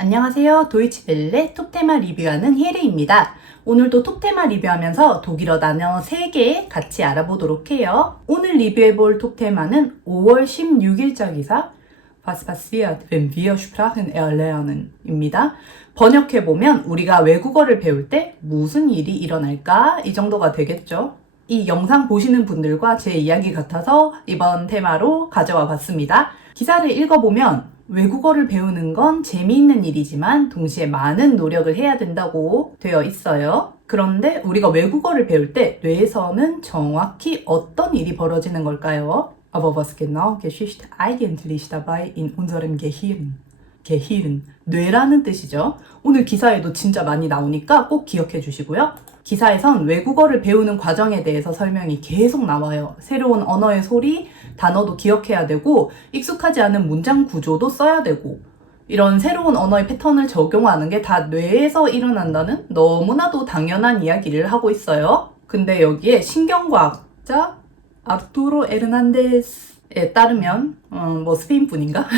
안녕하세요. 도이치벨레 톡테마 리뷰하는 혜리입니다. 오늘도 톡테마 리뷰하면서 독일어 단어 3개 같이 알아보도록 해요. 오늘 리뷰해볼 톡테마는 5월 16일자 기사 Was passiert, wenn wir Sprachen erlernen? 입니다. 번역해보면 우리가 외국어를 배울 때 무슨 일이 일어날까? 이 정도가 되겠죠. 이 영상 보시는 분들과 제 이야기 같아서 이번 테마로 가져와 봤습니다. 기사를 읽어보면 외국어를 배우는 건 재미있는 일이지만 동시에 많은 노력을 해야 된다고 되어 있어요. 그런데 우리가 외국어를 배울 때 뇌에서는 정확히 어떤 일이 벌어지는 걸까요? Aber was genau geschieht eigentlich dabei in unserem Gehirn? Gehirn, 뇌라는 뜻이죠. 오늘 기사에도 진짜 많이 나오니까 꼭 기억해 주시고요. 기사에선 외국어를 배우는 과정에 대해서 설명이 계속 나와요. 새로운 언어의 소리, 단어도 기억해야 되고 익숙하지 않은 문장 구조도 써야 되고 이런 새로운 언어의 패턴을 적용하는 게 다 뇌에서 일어난다는 너무나도 당연한 이야기를 하고 있어요. 근데 여기에 신경과학자 아르투로 에르난데스에 따르면 스페인 분인가?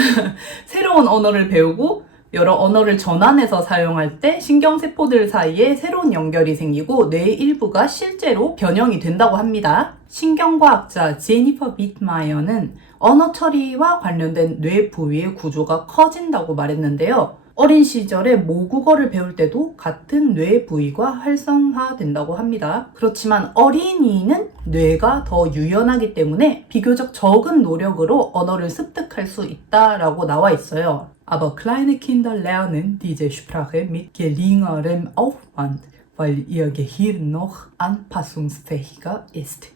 새로운 언어를 배우고 여러 언어를 전환해서 사용할 때 신경세포들 사이에 새로운 연결이 생기고 뇌의 일부가 실제로 변형이 된다고 합니다. 신경과학자 제니퍼 비트마이어는 언어 처리와 관련된 뇌 부위의 구조가 커진다고 말했는데요. 어린 시절에 모국어를 배울 때도 같은 뇌 부위가 활성화된다고 합니다. 그렇지만 어린이는 뇌가 더 유연하기 때문에 비교적 적은 노력으로 언어를 습득할 수 있다라고 나와 있어요. Aber kleine Kinder lernen diese Sprache mit geringerem Aufwand, weil ihr Gehirn noch anpassungsfähiger ist.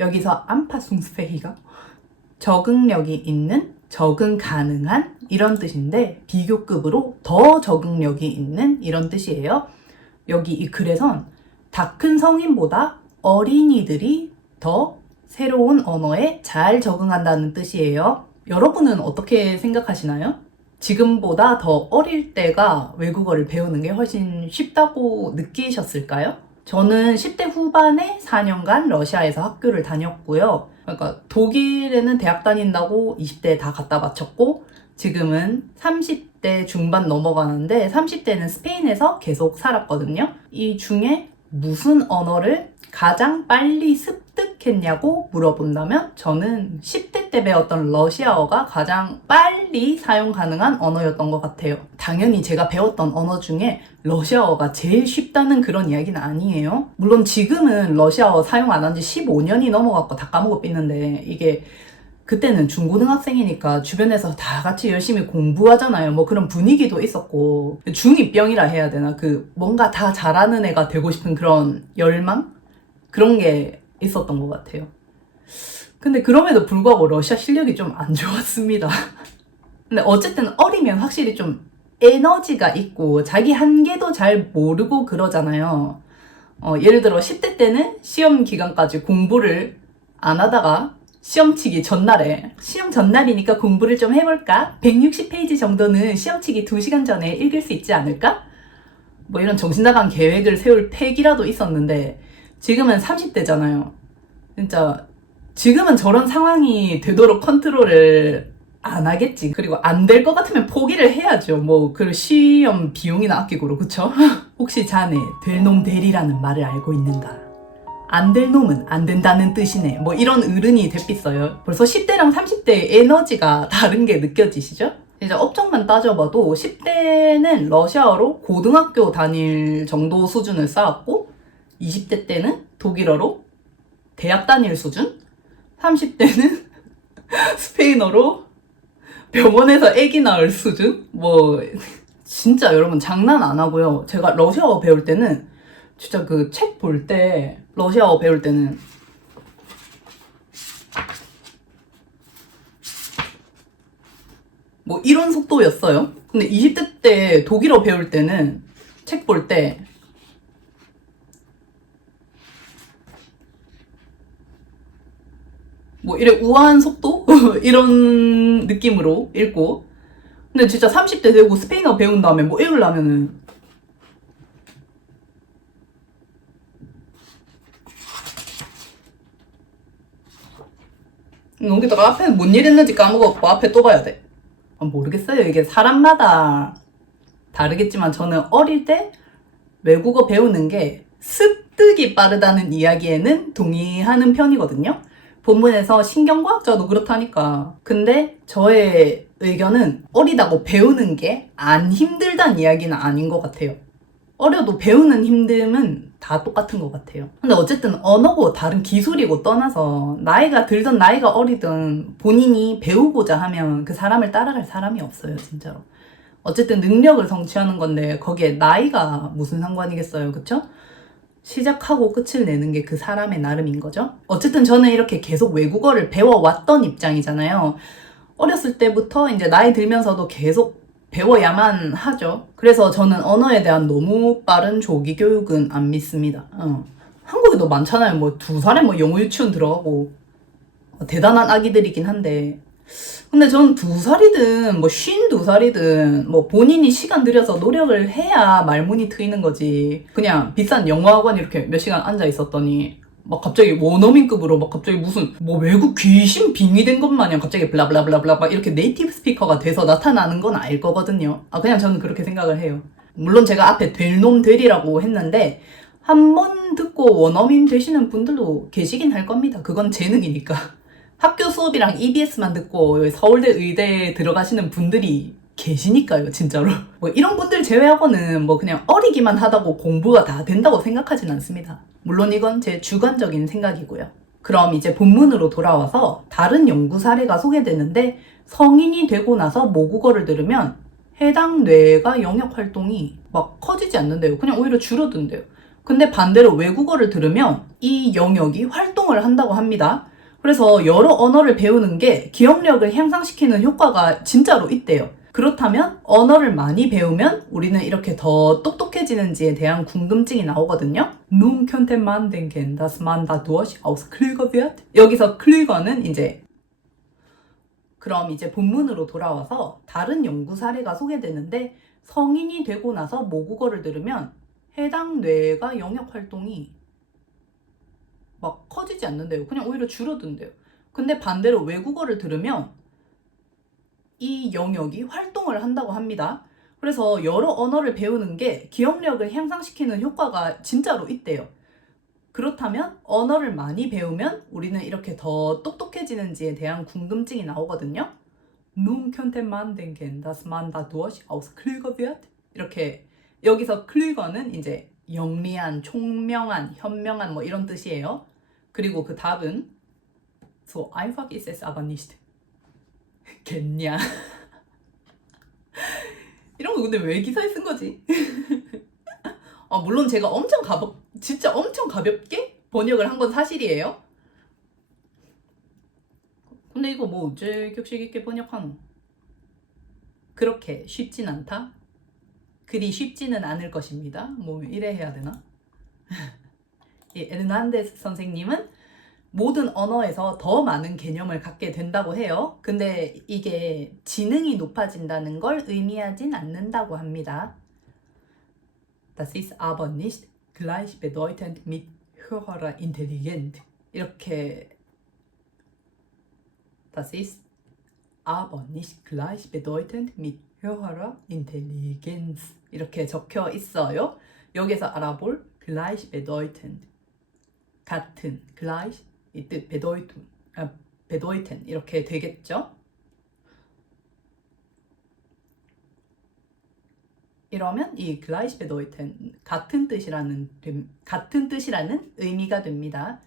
여기서 anpassungsfähiger, 적응력이 있는, 적응 가능한 이런 뜻인데 비교급으로 더 적응력이 있는 이런 뜻이에요. 여기 이 글에선 다 큰 성인보다 어린이들이 더 새로운 언어에 잘 적응한다는 뜻이에요. 여러분은 어떻게 생각하시나요? 지금보다 더 어릴 때가 외국어를 배우는 게 훨씬 쉽다고 느끼셨을까요? 저는 10대 후반에 4년간 러시아에서 학교를 다녔고요. 그러니까 독일에는 대학 다닌다고 20대에 다 갖다 바쳤고 지금은 30대 중반 넘어가는데 30대는 스페인에서 계속 살았거든요. 이 중에 무슨 언어를 가장 빨리 습득했냐고 물어본다면 저는 10대 때 배웠던 러시아어가 가장 빨리 사용 가능한 언어였던 것 같아요. 당연히 제가 배웠던 언어 중에 러시아어가 제일 쉽다는 그런 이야기는 아니에요. 물론 지금은 러시아어 사용 안 한 지 15년이 넘어갔고 다 까먹어 삐는데 이게 그때는 중고등학생이니까 주변에서 다 같이 열심히 공부하잖아요. 뭐 그런 분위기도 있었고 중2병이라 해야 되나? 뭔가 다 잘하는 애가 되고 싶은 그런 열망? 그런 게 있었던 것 같아요. 근데 그럼에도 불구하고 러시아 실력이 좀 안 좋았습니다. 근데 어쨌든 어리면 확실히 좀 에너지가 있고 자기 한계도 잘 모르고 그러잖아요. 예를 들어 10대 때는 시험 기간까지 공부를 안 하다가 시험 치기 전날에 시험 전날이니까 공부를 좀 해볼까? 160페이지 정도는 시험 치기 2시간 전에 읽을 수 있지 않을까? 뭐 이런 정신나간 계획을 세울 패기라도 있었는데 지금은 30대잖아요. 진짜 지금은 저런 상황이 되도록 컨트롤을 안 하겠지. 그리고 안 될 것 같으면 포기를 해야죠. 그 시험 비용이나 아끼고로, 그쵸? 혹시 자네 될 놈 되리라는 말을 알고 있는가? 안 될 놈은 안 된다는 뜻이네. 이런 어른이 됐겠어요. 벌써 10대랑 30대의 에너지가 다른 게 느껴지시죠? 이제 업적만 따져봐도 10대는 러시아어로 고등학교 다닐 정도 수준을 쌓았고 20대 때는 독일어로 대학 다닐 수준? 30대는 스페인어로 병원에서 아기 낳을 수준? 진짜 여러분 장난 안 하고요. 제가 러시아어 배울 때는 진짜 책 볼 때 러시아어 배울 때는 이런 속도였어요. 근데 20대 때 독일어 배울 때는 책 볼 때 이래 우아한 속도? 이런 느낌으로 읽고 근데 진짜 30대 되고 스페인어 배운 다음에 읽으려면은 여기다가 앞에 뭔 일 했는지 까먹었고 앞에 또 봐야 돼. 모르겠어요. 이게 사람마다 다르겠지만 저는 어릴 때 외국어 배우는 게 습득이 빠르다는 이야기에는 동의하는 편이거든요. 본문에서 신경과학자도 그렇다니까. 근데 저의 의견은 어리다고 배우는 게 안 힘들다는 이야기는 아닌 것 같아요. 어려도 배우는 힘듦은 다 똑같은 것 같아요. 근데 어쨌든 언어고 다른 기술이고 떠나서 나이가 들든 나이가 어리든 본인이 배우고자 하면 그 사람을 따라갈 사람이 없어요, 진짜로. 어쨌든 능력을 성취하는 건데 거기에 나이가 무슨 상관이겠어요, 그쵸? 시작하고 끝을 내는 게 그 사람의 나름인 거죠. 어쨌든 저는 이렇게 계속 외국어를 배워왔던 입장이잖아요. 어렸을 때부터 이제 나이 들면서도 계속 배워야만 하죠. 그래서 저는 언어에 대한 너무 빠른 조기 교육은 안 믿습니다. 한국에도 많잖아요. 뭐 2살에 뭐 영어 유치원 들어가고 대단한 아기들이긴 한데, 근데 전 2살이든 뭐 52살이든 뭐 본인이 시간 들여서 노력을 해야 말문이 트이는 거지. 그냥 비싼 영어학원 이렇게 몇 시간 앉아 있었더니 막 갑자기 원어민급으로 막 갑자기 무슨 뭐 외국 귀신 빙의된 것 마냥 갑자기 블라블라블라블라 막 이렇게 네이티브 스피커가 돼서 나타나는 건 아닐 거거든요. 그냥 저는 그렇게 생각을 해요. 물론 제가 앞에 될 놈 되리라고 했는데 한 번 듣고 원어민 되시는 분들도 계시긴 할 겁니다. 그건 재능이니까. 학교 수업이랑 EBS만 듣고 서울대 의대에 들어가시는 분들이 계시니까요, 진짜로. 뭐 이런 분들 제외하고는 뭐 그냥 어리기만 하다고 공부가 다 된다고 생각하진 않습니다. 물론 이건 제 주관적인 생각이고요. 그럼 이제 본문으로 돌아와서 다른 연구 사례가 소개되는데, 성인이 되고 나서 모국어를 들으면 해당 뇌가 영역 활동이 막 커지지 않는데요. 그냥 오히려 줄어든대요. 근데 반대로 외국어를 들으면 이 영역이 활동을 한다고 합니다. 그래서 여러 언어를 배우는 게 기억력을 향상시키는 효과가 진짜로 있대요. 그렇다면 언어를 많이 배우면 우리는 이렇게 더 똑똑해지는지에 대한 궁금증이 나오거든요. Nun könnte man denken, dass man dadurch auch klüger wird. 여기서 klüger는 이제, 그럼 이제 본문으로 돌아와서 다른 연구 사례가 소개되는데, 성인이 되고 나서 모국어를 들으면 해당 뇌가 영역 활동이 막 커지지 않는데요. 그냥 오히려 줄어든대요. 근데 반대로 외국어를 들으면 이 영역이 활동을 한다고 합니다. 그래서 여러 언어를 배우는 게 기억력을 향상시키는 효과가 진짜로 있대요. 그렇다면 언어를 많이 배우면 우리는 이렇게 더 똑똑해지는지에 대한 궁금증이 나오거든요. Nun könnte man denken, dass man dadurch auch klüger wird. 이렇게, 여기서 klüger는 이제 영리한, 총명한, 현명한 뭐 이런 뜻이에요. 그리고 그 답은 So einfach ist es aber nicht. 겠냐? 이런 거 근데 왜 기사에 쓴 거지? 물론 제가 진짜 엄청 가볍게 번역을 한 건 사실이에요. 근데 이거 뭐 어째 격식 있게 번역하노? 그렇게 쉽진 않다? 그리 쉽지는 않을 것입니다. 뭐 이래 해야 되나? 에르난데스 선생님은 모든 언어에서 더 많은 개념을 갖게 된다고 해요. 근데 이게 지능이 높아진다는 걸 의미하진 않는다고 합니다. Das ist aber nicht gleichbedeutend mit höherer Intelligenz. 이렇게 Das ist aber nicht gleichbedeutend mit höherer Intelligenz. 이렇게 적혀 있어요. 여기서 알아볼 gleichbedeutend, 같은, gleich 이 뜻 bedeutend 이렇게 되겠죠. 이러면 이 gleichbedeutend 같은 뜻이라는 의미가 됩니다.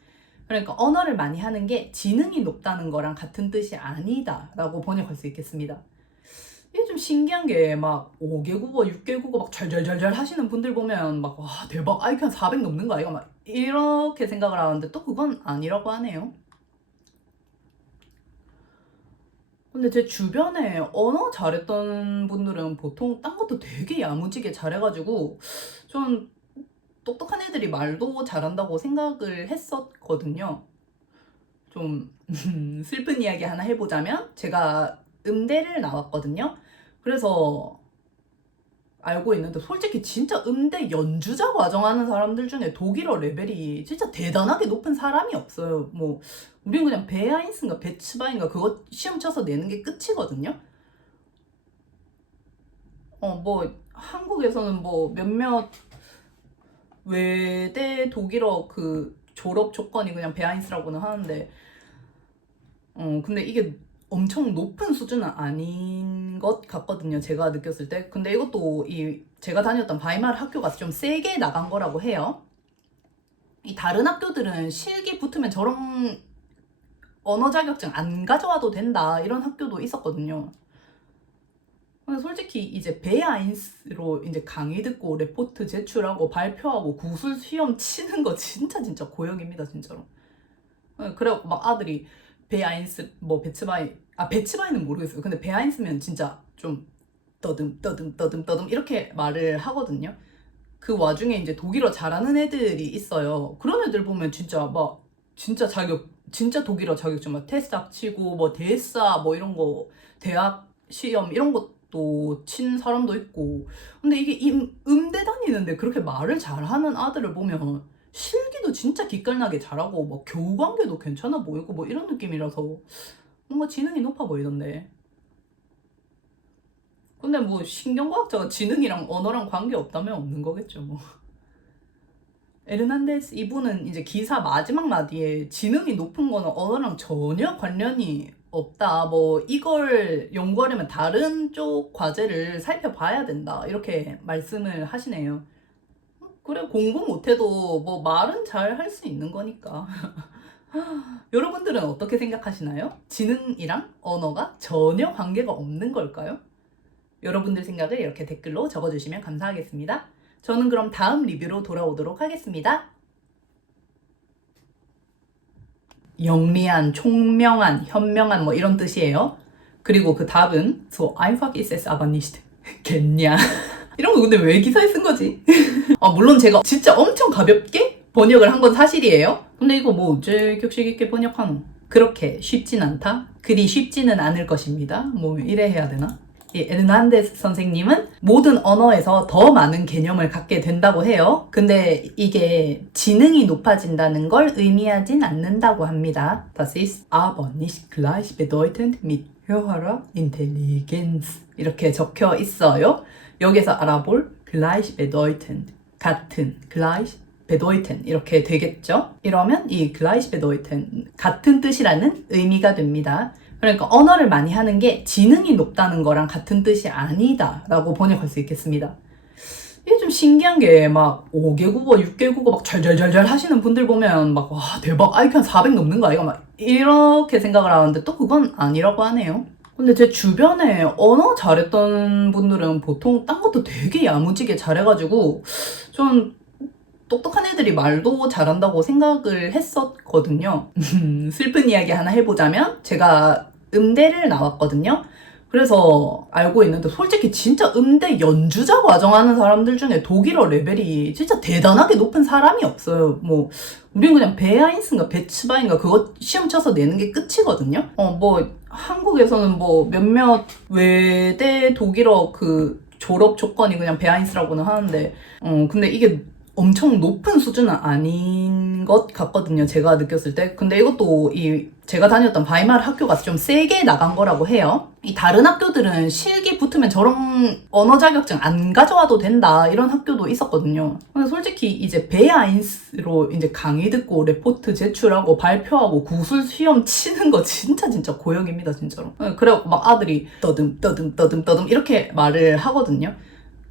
그러니까 언어를 많이 하는 게 지능이 높다는 거랑 같은 뜻이 아니다 라고 번역할 수 있겠습니다. 이게 좀 신기한 게 막 5개 국어, 6개 국어 막 잘잘잘잘 하시는 분들 보면 막 와 대박 IQ 한 400 넘는 거 아이가 막 이렇게 생각을 하는데 또 그건 아니라고 하네요. 근데 제 주변에 언어 잘했던 분들은 보통 딴 것도 되게 야무지게 잘해가지고 좀 똑똑한 애들이 말도 잘한다고 생각을 했었거든요. 좀 슬픈 이야기 하나 해보자면 제가 음대를 나왔거든요. 그래서 알고 있는데 솔직히 진짜 음대 연주자 과정하는 사람들 중에 독일어 레벨이 진짜 대단하게 높은 사람이 없어요. 뭐 우린 그냥 베아인스인가 베츠바인가 그거 시험 쳐서 내는 게 끝이거든요. 뭐 한국에서는 뭐 몇몇 외대 독일어 그 졸업 조건이 그냥 베아인스라고는 하는데 근데 이게 엄청 높은 수준은 아닌 것 같거든요. 제가 느꼈을 때. 근데 이것도 제가 다녔던 바이마르 학교가 좀 세게 나간 거라고 해요. 이 다른 학교들은 실기 붙으면 저런 언어 자격증 안 가져와도 된다 이런 학교도 있었거든요. 근데 솔직히 이제 베아인스로 이제 강의 듣고 레포트 제출하고 발표하고 구술 시험 치는 거 진짜 고역입니다, 진짜로. 그래갖고 막 아들이 베아인스 뭐 베츠바이는 모르겠어요. 근데 베아인스면 진짜 좀 떠듬 이렇게 말을 하거든요. 그 와중에 이제 독일어 잘하는 애들이 있어요. 그런 애들 보면 진짜 막 진짜 독일어 자격증 막 테스트 치고 뭐 대사 뭐 이런 거 대학 시험 이런 것도 친 사람도 있고. 근데 이게 음대 다니는데 그렇게 말을 잘하는 아들을 보면 실기도 진짜 기깔나게 잘하고 뭐 교우 관계도 괜찮아 보이고 뭐 이런 느낌이라서 뭔가 지능이 높아 보이던데. 근데 뭐 신경과학자가 지능이랑 언어랑 관계 없다면 없는 거겠죠 뭐. 에르난데스 이분은 이제 기사 마지막 마디에 지능이 높은 거는 언어랑 전혀 관련이 없다. 뭐 이걸 연구하려면 다른 쪽 과제를 살펴봐야 된다. 이렇게 말씀을 하시네요. 그래 공부 못해도 뭐 말은 잘 할 수 있는 거니까. 여러분들은 어떻게 생각하시나요? 지능이랑 언어가 전혀 관계가 없는 걸까요? 여러분들 생각을 이렇게 댓글로 적어주시면 감사하겠습니다. 저는 그럼 다음 리뷰로 돌아오도록 하겠습니다. 영리한, 총명한, 현명한 뭐 이런 뜻이에요. 그리고 그 답은 so einfach ist es aber nicht. 겠냐? 이런 거 근데 왜 기사에 쓴 거지? 물론 제가 진짜 엄청 가볍게 번역을 한 건 사실이에요. 근데 이거 뭐 어째 격식 있게 번역하노? 그렇게 쉽진 않다? 그리 쉽지는 않을 것입니다. 뭐 이래 해야 되나? 이 에르난데스 선생님은 모든 언어에서 더 많은 개념을 갖게 된다고 해요. 근데 이게 지능이 높아진다는 걸 의미하진 않는다고 합니다. Das ist aber nicht gleichbedeutend mit höherer Intelligenz 이렇게 적혀 있어요. 여기서 알아볼 gleichbedeutend 같은 gleichbedeutend 이렇게 되겠죠? 이러면 이 gleichbedeutend 같은 뜻이라는 의미가 됩니다. 그러니까 언어를 많이 하는 게 지능이 높다는 거랑 같은 뜻이 아니다 라고 번역할 수 있겠습니다. 이게 좀 신기한 게 막 5개 국어, 6개 국어 막 잘 하시는 분들 보면 막 와 대박 IQ 한 400 넘는 거 아이가 막 이렇게 생각을 하는데 또 그건 아니라고 하네요. 근데 제 주변에 언어 잘했던 분들은 보통 딴 것도 되게 야무지게 잘해가지고 좀 똑똑한 애들이 말도 잘한다고 생각을 했었거든요. 슬픈 이야기 하나 해보자면 제가 음대를 나왔거든요. 그래서 알고 있는데 솔직히 진짜 음대 연주자 과정하는 사람들 중에 독일어 레벨이 진짜 대단하게 높은 사람이 없어요. 뭐 우린 그냥 베아인스인가 베츠바인가 그거 시험 쳐서 내는 게 끝이거든요. 뭐 한국에서는 뭐 몇몇 외대 독일어 그 졸업 조건이 그냥 베아인스라고는 하는데 근데 이게 엄청 높은 수준은 아닌 것 같거든요. 제가 느꼈을 때. 근데 이것도 제가 다녔던 바이마르 학교가 좀 세게 나간 거라고 해요. 이 다른 학교들은 실기 붙으면 저런 언어 자격증 안 가져와도 된다 이런 학교도 있었거든요. 근데 솔직히 이제 베아인스로 이제 강의 듣고 레포트 제출하고 발표하고 구술 시험 치는 거 진짜 고역입니다, 진짜로. 그래갖고 막 아들이 떠듬 이렇게 말을 하거든요.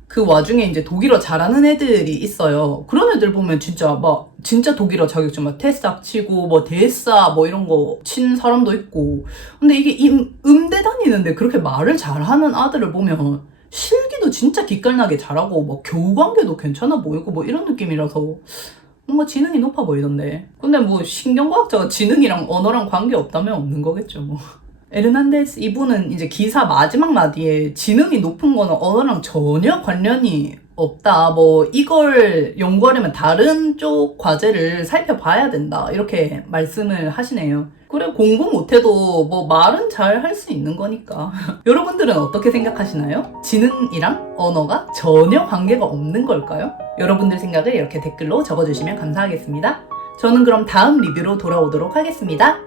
그 와중에 이제 독일어 잘하는 애들이 있어요. 그런 애들 보면 진짜 독일어 자격증 막 테스트 치고 뭐 대사 뭐 이런 거 친 사람도 있고. 근데 이게 음대 다니는데 그렇게 말을 잘하는 아들을 보면 실기도 진짜 기깔나게 잘하고 뭐 교우 관계도 괜찮아 보이고 뭐 이런 느낌이라서 뭔가 지능이 높아 보이던데. 근데 뭐 신경과학자가 지능이랑 언어랑 관계 없다면 없는 거겠죠 뭐. 에르난데스 이분은 이제 기사 마지막 마디에 지능이 높은 거는 언어랑 전혀 관련이 없다. 뭐 이걸 연구하려면 다른 쪽 과제를 살펴봐야 된다. 이렇게 말씀을 하시네요. 그래 공부 못해도 뭐 말은 잘 할 수 있는 거니까. 여러분들은 어떻게 생각하시나요? 지능이랑 언어가 전혀 관계가 없는 걸까요? 여러분들 생각을 이렇게 댓글로 적어주시면 감사하겠습니다. 저는 그럼 다음 리뷰로 돌아오도록 하겠습니다.